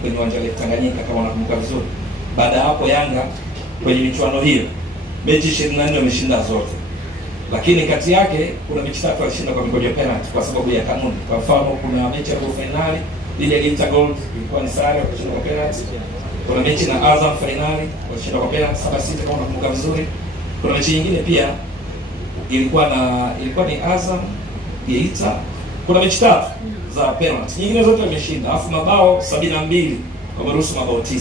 kwenye uwanja wa Tanganyika kama unakumbuka vizuri. Baada ya hapo Yanga kwenye michuano hiyo mechi 24 wameshinda zote. Lakini kati yake kuna mechi 3 walishinda kwa mikojo penalty kwa sababu ya kanuni. Kwa mfano kuna mechi ya robo finali ile ya Geita Gold ilikuwa ni sare walishinda kwa penalty. Kuna mechi na Azam finali walishinda kwa penalty 7-6 kama unakumbuka vizuri. Kuna mechi nyingine pia ilikuwa ni Azam Geita. Kuna mechi 3 za penalty. Nyingine zote wameshinda. Alafu mabao 72 wameruhusu mabao 9.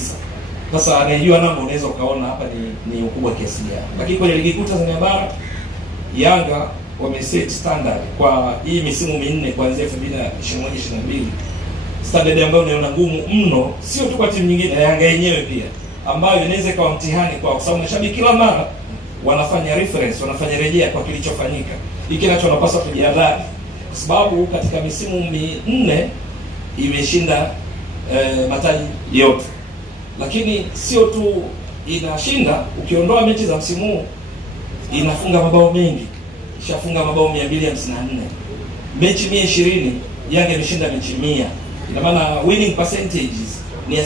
Sasa anayejua namba unaweza ukaona hapa ni ukubwa kiasi gani. Lakini kwenye ligi kuu Tanzania bara Yanga wameset standard kwa hii misimu minne kuanzia 2021-22. Standard ambayo unaona ngumu mno, sio tu kwa timu nyingine, Yanga yenyewe pia, ambayo inaweza kuwa mtihani kwa sababu mashabiki kila mara wanafanya reference, wanafanya rejea kwa kilichofanyika. Hiki kinacho wanapaswa kujiandaa kwa sababu katika misimu minne imeshinda mataji yote. Lakini sio tu inashinda, ukiondoa mechi za msimu huu inafunga mabao mengi. Ishafunga mabao 254. Mechi 120 Yanga imeshinda mechi 100. Ina maana winning percentages ni 83%.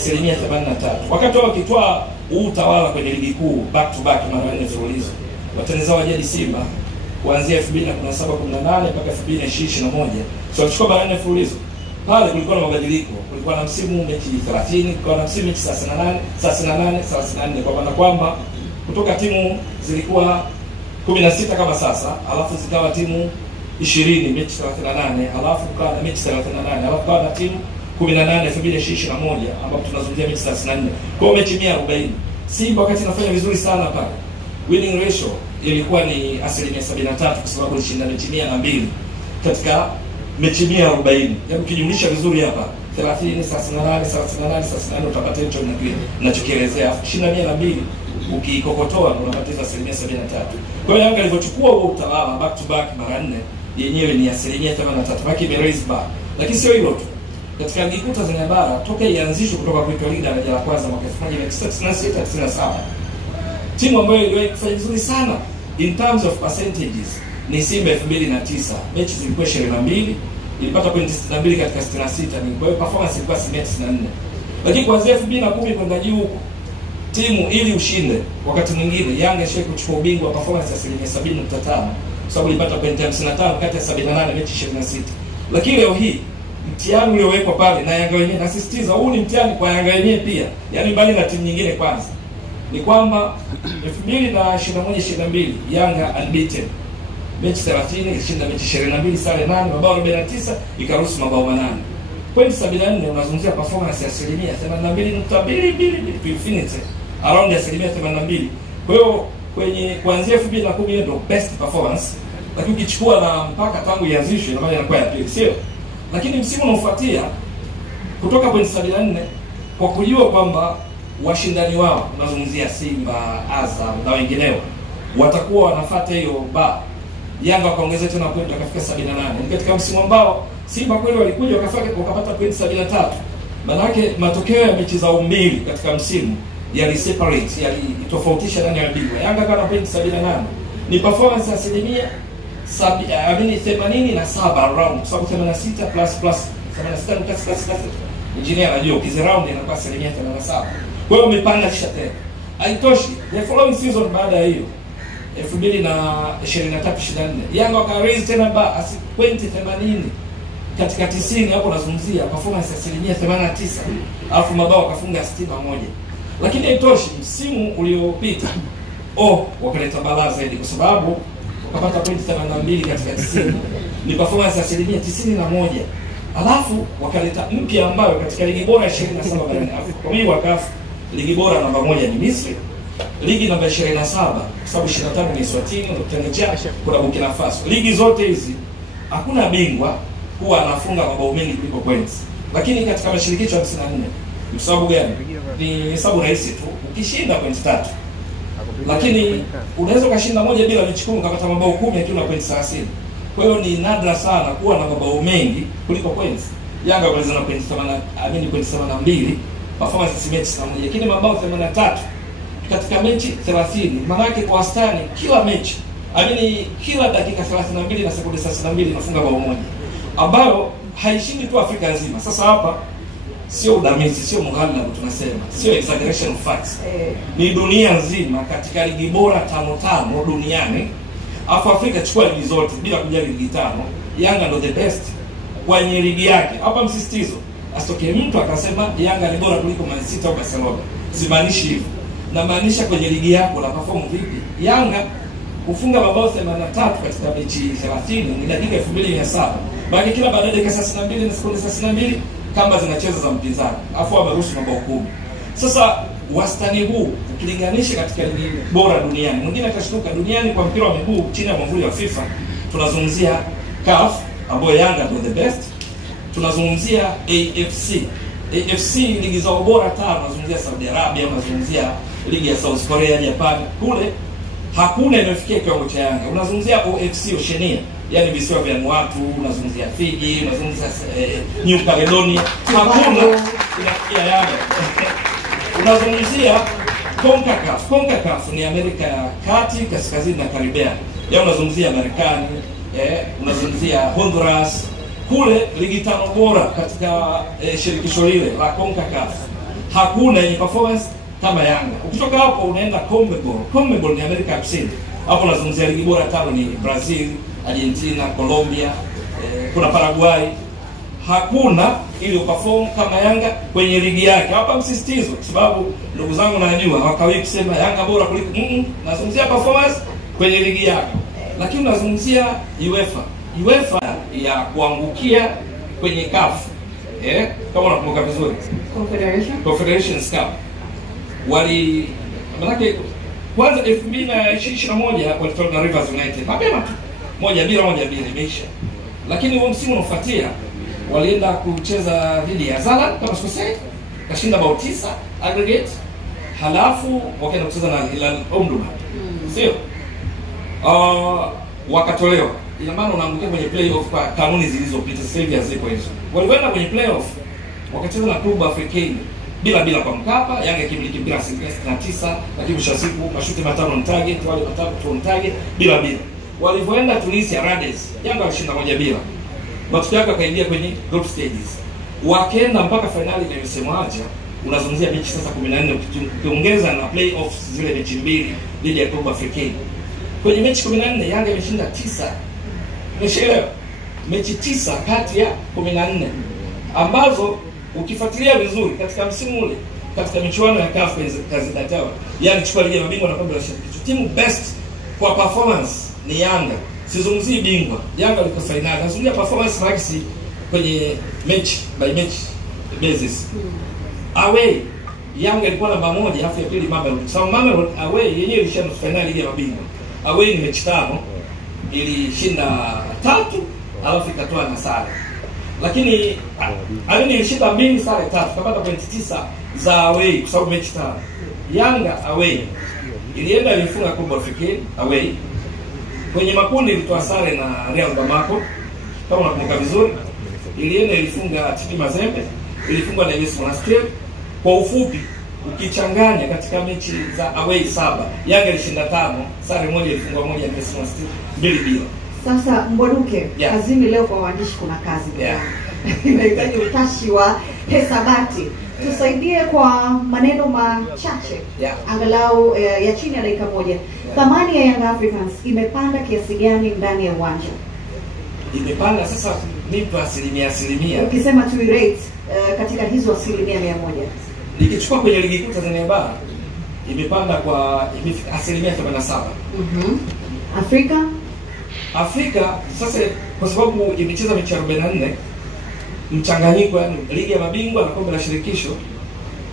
Wakati wao wakitoa utawala kwenye ligi kuu back to back mara 4 mfululizo. Watani zao jadi Simba kuanzia 2017-18 mpaka 2021. So walichukua mara 4 mfululizo. Pale kulikuwa na mabadiliko. Kulikuwa na msimu mechi 30, kulikuwa na msimu mechi 38, kwa maana kwamba kutoka timu zilikuwa 16 kama sasa, alafu zikawa timu 20 mechi 38, alafu kukawa na mechi 38, alafu kukawa na timu 18 2021 ambapo tunazungumzia mechi 34. Kwa hiyo mechi 140. Simba wakati inafanya vizuri sana pale, winning ratio ilikuwa ni 73% kwa sababu ilishinda mechi 102 katika mechi 140. Yaani ukijumlisha vizuri hapa 30 38 38 utapata hicho ninachokielezea. Kushinda 102 ukikokotoa unapata 73%. Kwa hiyo Yanga ilivyochukua huo utawala back to back mara 4 yenyewe ni 83%. Baki ime raise bar. Lakini sio hilo tu. Katika ligi kuu Tanzania bara toka ianzishwe kutoka kwa ligi daraja la kwanza mwaka 1996-97, timu ambayo iliwahi kufanya vizuri sana in terms of percentages ni Simba 2009. Mechi zilikuwa 22, ilipata pointi 62 katika 66. Kwa hiyo performance ilikuwa 64. Lakini kuanzia 2010 kwenda juu huko timu ili ushinde wakati mwingine Yanga ishie kuchukua ubingwa wa performance ya 70.5 kwa sababu ilipata pointi 55 kati ya 78 mechi 26. Lakini leo hii mtihani uliowekwa pale na Yanga wenyewe, nasisitiza huu ni mtihani kwa Yanga wenyewe pia, yaani mbali na timu nyingine, kwanza ni kwamba 2021-22 Yanga unbeaten mechi 30, ilishinda mechi 22, sare 8, mabao 49, ikaruhusu mabao 8. Pointi 74 unazungumzia performance ya 82.22 to infinity, around ya 82. Kwa hiyo kwenye kuanzia 2010 ndio best performance, lakini ukichukua na mpaka tangu ianzishwe na maana inakuwa ya pili, sio? Lakini msimu unaofuatia kutoka pointi 74 kwa kujua kwamba washindani wao unazungumzia Simba, Azam na wengineo watakuwa wanafuata hiyo Yanga wakaongeza tena pointi wakafika 78. Ni katika msimu ambao Simba kweli walikuja wakapata pointi 73. Maana yake matokeo ya mechi za mbili katika msimu yalitofautisha nani ya bingwa. Yanga kana pointi 78. Ni performance ya 87 around, kwa sababu 86 plus 86 engineer anajua kizi round inakuwa 87. Kwa hiyo umepanda kisha tena. Haitoshi. The following season baada ya hiyo 2023-24 Yanga waka raise tena pointi 80 katika 90. Hapo nazungumzia performance ya 89, alafu mabao wakafunga 61. Lakini haitoshi, msimu uliopita wakaleta balaa zaidi kwa sababu wakapata pointi 82 katika 90. Ni performance ya 91. Alafu wakaleta mpya ambayo katika ligi bora 27 barani Afrika. Kwa hiyo wakafu ligi bora namba 1 ni Misri, ligi namba 27 kwa sababu 25 ni Eswatini, Tanzania, kuna Burkina Faso. Ligi zote hizi hakuna bingwa huwa anafunga mabao mengi kuliko points. Lakini katika mashirikisho 54, kwa sababu gani? Ni hesabu rahisi tu. Ukishinda points 3, lakini unaweza kushinda moja bila mechi 10 ukapata mabao 10 akiwa na points 30. Kwa hiyo ni nadra sana kuwa na mabao mengi kuliko points. Yanga walianza na points 82, performance ya mechi 61, lakini mabao 83 katika mechi 30. Maana yake kwa wastani kila mechi, kila dakika 32 na sekunde 32 inafunga bao moja, ambayo haishindi tu Afrika nzima. Sasa hapa sio udamizi, sio mughalabu tunasema, sio exaggeration of facts. Ni dunia nzima katika ligi bora 5 duniani. Afrika chukua ligi zote bila kujali ligi 5. Yanga ndo the best kwenye ligi yake. Hapa msisitizo, asitokee mtu akasema Yanga ni bora kuliko Man City au Barcelona. Simaanishi hivyo. Na maanisha kwenye ligi yako la perform vipi. Yanga kufunga mabao 83 katika mechi 30 ni dakika 2700. Baki kila baada ya dakika 32 na sekunde 32 kamba zinacheza za mpinzani. Afu ameruhusu mabao 10. Sasa wastani huu ukilinganisha katika ligi bora duniani, mwingine atashtuka duniani kwa mpira wa miguu chini ya mwavuli wa FIFA, tunazungumzia CAF ambayo Yanga ndio the best. Tunazungumzia AFC ligi za ubora 5, tunazungumzia Saudi Arabia, tunazungumzia ligi ya South Korea, Japan. Kule hakuna imefikia kiwango cha Yanga. Unazungumzia OFC Oceania, yani visiwa vya Vanuatu, unazungumzia Fiji, unazungumzia New Caledonia, hakuna inafikia Yanga. Unazungumzia CONCACAF ni Amerika ya Kati, Kaskazini na Karibia. Ya unazungumzia Marekani, unazungumzia Honduras. Kule ligi 5 bora katika shirikisho lile la CONCACAF. Hakuna yenye performance kama Yanga. Ukitoka hapo unaenda CONMEBOL ni Amerika ya Kusini. Hapo unazungumzia ligi bora 5 ni Brazil, Argentina, Colombia, kuna Paraguay. Hakuna ili perform kama Yanga kwenye ligi yake. Hapa msisitizo kwa sababu ndugu zangu najua hawakawi kusema Yanga bora kuliko nazungumzia performance kwenye ligi yake. Lakini nazungumzia UEFA ya kuangukia kwenye CAF. Kama unakumbuka vizuri. Confederations Cup. Manake kwanza 2021 walitoka na Rivers United. Mapema tu. 1-2 imeisha. Lakini huo msimu unafuatia walienda kucheza dhidi ya Zalan kama sikosei, kashinda bao 9 aggregate. Halafu wakaenda kucheza na Hilal Omdurman. Sio? Wakatolewa. Ina maana unaangukia kwenye playoff kwa kanuni zilizopita, sasa hivi haziko hizo. Walikwenda kwenye playoff wakacheza na Club Africain bila kwa Mkapa. Yanga kimiliki bila 69, lakini mwisho siku mashuti 5 on target, wale 3 on target bila. Walivyoenda Tunisia Rades, Yanga walishinda 1-0. Matokeo yake akaingia kwenye group stages. Wakaenda mpaka finali ya msemaji. Unazungumzia mechi sasa 14 ukiongeza na playoffs zile mechi 2 dhidi ya Club Africain. Kwenye mechi 14 Yanga imeshinda 9. Umeshaelewa? Mechi 9 kati ya 14 ambazo ukifuatilia vizuri katika msimu ule katika michuano ya CAF kazidatao, yani chukua ligi ya mabingwa na kombe la shirikisho, timu best kwa performance ni Yanga. Sizungumzii bingwa. Yanga liko finali. Nazungumzia performance maxi kwenye match by match basis. Away Yanga ilikuwa namba 1, afu ya pili Mamelodi. So Mamelodi away yenyewe ilishinda finali ligi ya mabingwa. Away ni mechi 5, ilishinda 3, alafu ikatoa na sare. Lakini ilishinda 2 sare 3, kapata pointi 9 za away kwa sababu mechi 5. Yanga away ilienda ilifunga Club Africain away. Kwenye makundi ilitoa sare na Real Bamako kama unakumbuka vizuri. Ilienda ilifunga TP Mazembe, ilifungwa na AS Monastir. Kwa ufupi ukichanganya katika mechi za away 7, Yanga ilishinda 5, sare 1, ilifungwa 1 na AS Monastir 2-0. Sasa Mbwaduke, kazini leo kwa waandishi kuna kazi. Inahitaji utashi wa hesabati. Tusaidie kwa maneno machache, angalau ya chini ya dakika 1. Thamani ya Young Africans imepanda kiasi gani ndani ya uwanja? Imepanda sasa nipo asilimia. Ukisema tu rate katika hizo 100%. Nikichukua kwenye ligi kuu Tanzania bara imepanda kwa 87%. Afrika sasa kwa sababu imecheza mechi 44 mchanganyiko, yani ligi ya mabingwa na kombe la shirikisho,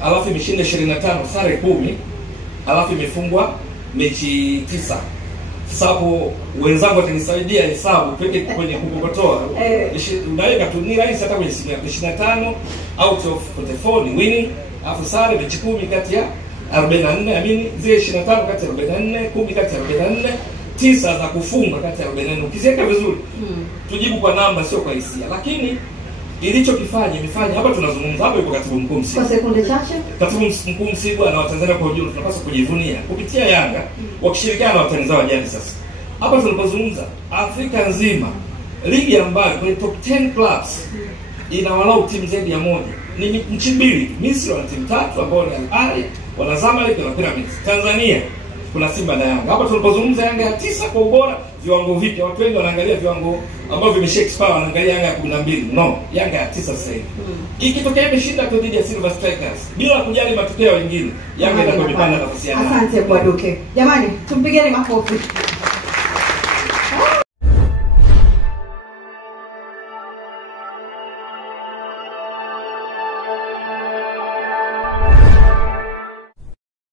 alafu imeshinda 25, sare 10, alafu imefungwa mechi 9. Sasa hapo wenzangu watanisaidia hesabu peke kwenye kukokotoa. Unaweka tu ni rahisi hata kwenye 25 out of 44 ni winning, alafu sare mechi 10 kati ya 44, zile 25 kati ya 44, 10 kati ya 44, 9 za kufunga kati ya 44. Ukiziweka vizuri, tujibu kwa namba sio kwa hisia. Lakini imefanya hapa tunazungumza hapa yuko katibu mkuu Msigwa. Kwa sekunde chache. Katibu mkuu Msigwa na Watanzania kwa ujumla tunapaswa kujivunia kupitia Yanga wakishirikiana na watani zao jadi. Sasa hapa tunapozungumza Afrika nzima, ligi ambayo kwenye top 10 clubs ina walau timu zaidi ya moja. Ni nchi mbili. Misri wana timu 3 ambao ni Al Ahly, wana Zamalek na Pyramids. Tanzania kuna Simba na Yanga. Hapa tulipozungumza Yanga ya 9 kwa ubora, viwango vipi? Watu wengi wanaangalia viwango ambavyo vimesha expire, wanaangalia Yanga ya 12. No, Yanga ya 9 sasa hivi. Ikitokea imeshinda tu dhidi ya Silver Strikers bila kujali matokeo mengine, Yanga inakuwa imepanda nafasi ya 4. Asante Bwaduke. Jamani, tumpigeni makofi.